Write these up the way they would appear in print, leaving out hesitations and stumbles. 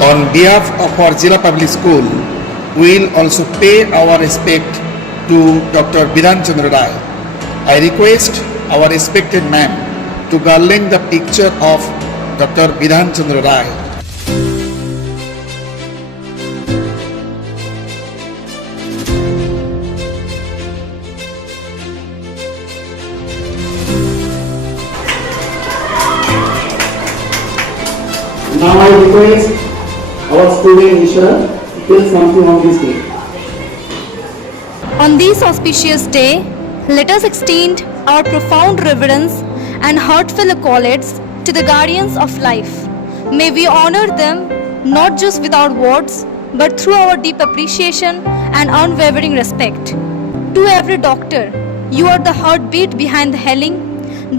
On behalf of our Zilla Public School, we will also pay our respect to Dr. Bidhan Chandra Rai. I request our respected man to garland the picture of Dr. Bidhan Chandra Rai. Now I request our student Ishwara to tell something on this day. On this auspicious day, let us extend our profound reverence and heartfelt accolades to the guardians of life. May we honor them not just with our words, but through our deep appreciation and unwavering respect. To every doctor, you are the heartbeat behind the healing,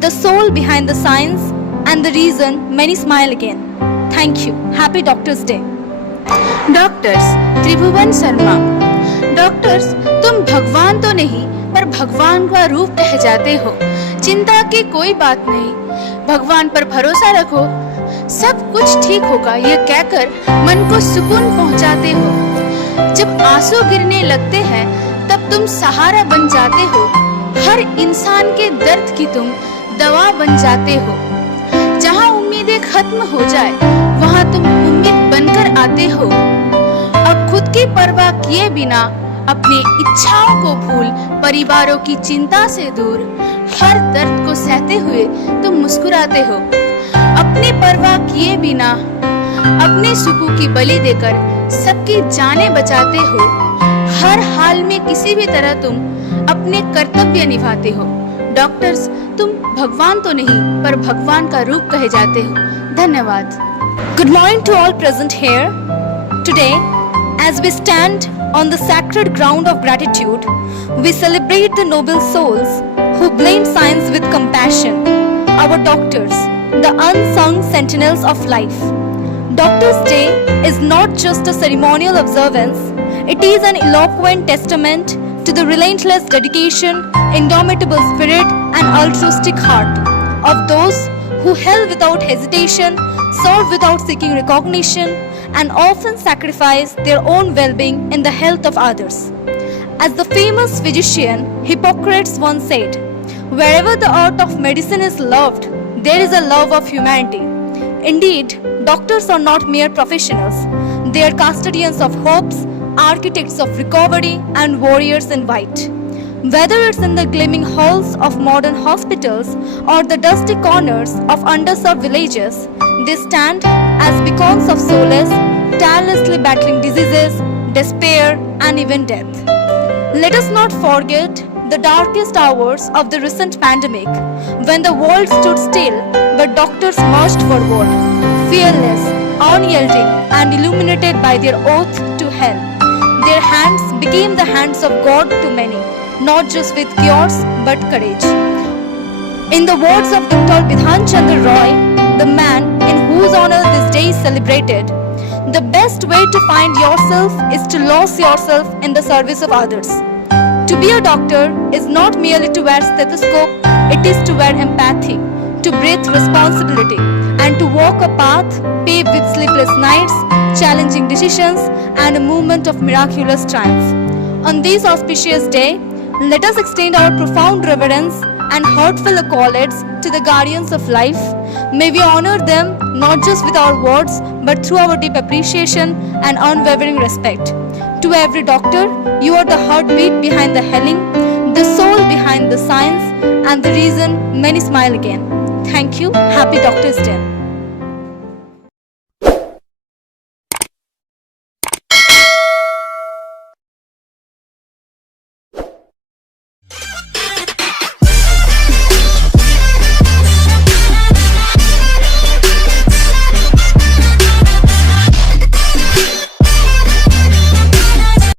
the soul behind the science, and the reason many smile again. Thank you. Happy Doctors' Day. Doctors Tribhuvan Sharma. Doctors, तुम भगवान तो नहीं पर भगवान का रूप कह जाते हो। चिंता की कोई बात नहीं, भगवान पर भरोसा रखो, सब कुछ ठीक होगा ये कहकर मन को सुकून पहुंचाते हो। जब आंसू गिरने लगते हैं तब तुम सहारा बन जाते हो, हर इंसान के दर्द की तुम दवा बन जाते हो। जहां उम्मीदें खत्म हो जाए वहां तुम उम्मीद बनकर आते हो। अब खुद की परवाह किए बिना अपनी इच्छाओं को भूल परिवारों की चिंता से दूर हर दर्द को सहते हुए तुम मुस्कुराते हो। अपनी परवाह किए बिना अपने सुकून की बलि देकर सबकी जानें बचाते हो। हर हाल में किसी भी तरह तुम अपने कर्तव्य निभाते हो। डॉक्टर्स, तुम भगवान तो नहीं पर भगवान का रूप कहे जाते हो। धन्यवाद। Good morning to all present here. Today, as we stand on the sacred ground of gratitude, we celebrate the noble souls who blend science with compassion, our doctors, the unsung sentinels of life. Doctors' Day is not just a ceremonial observance, it is an eloquent testament to the relentless dedication, indomitable spirit, and altruistic heart of those who help without hesitation, serve without seeking recognition, and often sacrifice their own well-being in the health of others. As the famous physician Hippocrates once said, "Wherever the art of medicine is loved, there is a love of humanity." Indeed, doctors are not mere professionals. They are custodians of hopes, architects of recovery, and warriors in white. Whether it's in the gleaming halls of modern hospitals or the dusty corners of underserved villages, they stand as beacons of solace, tirelessly battling diseases, despair, and even death. Let us not forget the darkest hours of the recent pandemic, when the world stood still but doctors marched forward, fearless, unyielding, and illuminated by their oath to help. Their hands became the hands of God to many, not just with cures but courage. In the words of Dr. Bidhan Chandra Rai, the man in whose honor this day is celebrated, the best way to find yourself is to lose yourself in the service of others. To be a doctor is not merely to wear stethoscope, it is to wear empathy, to breathe responsibility, and to walk a path paved with sleepless nights, challenging decisions, and a moment of miraculous triumph. On this auspicious day, let us extend our profound reverence and heartfelt accolades to the guardians of life. May we honor them not just with our words, but through our deep appreciation and unwavering respect. To every doctor, you are the heartbeat behind the healing, the soul behind the science, and the reason many smile again. Thank you. Happy Doctors' Day.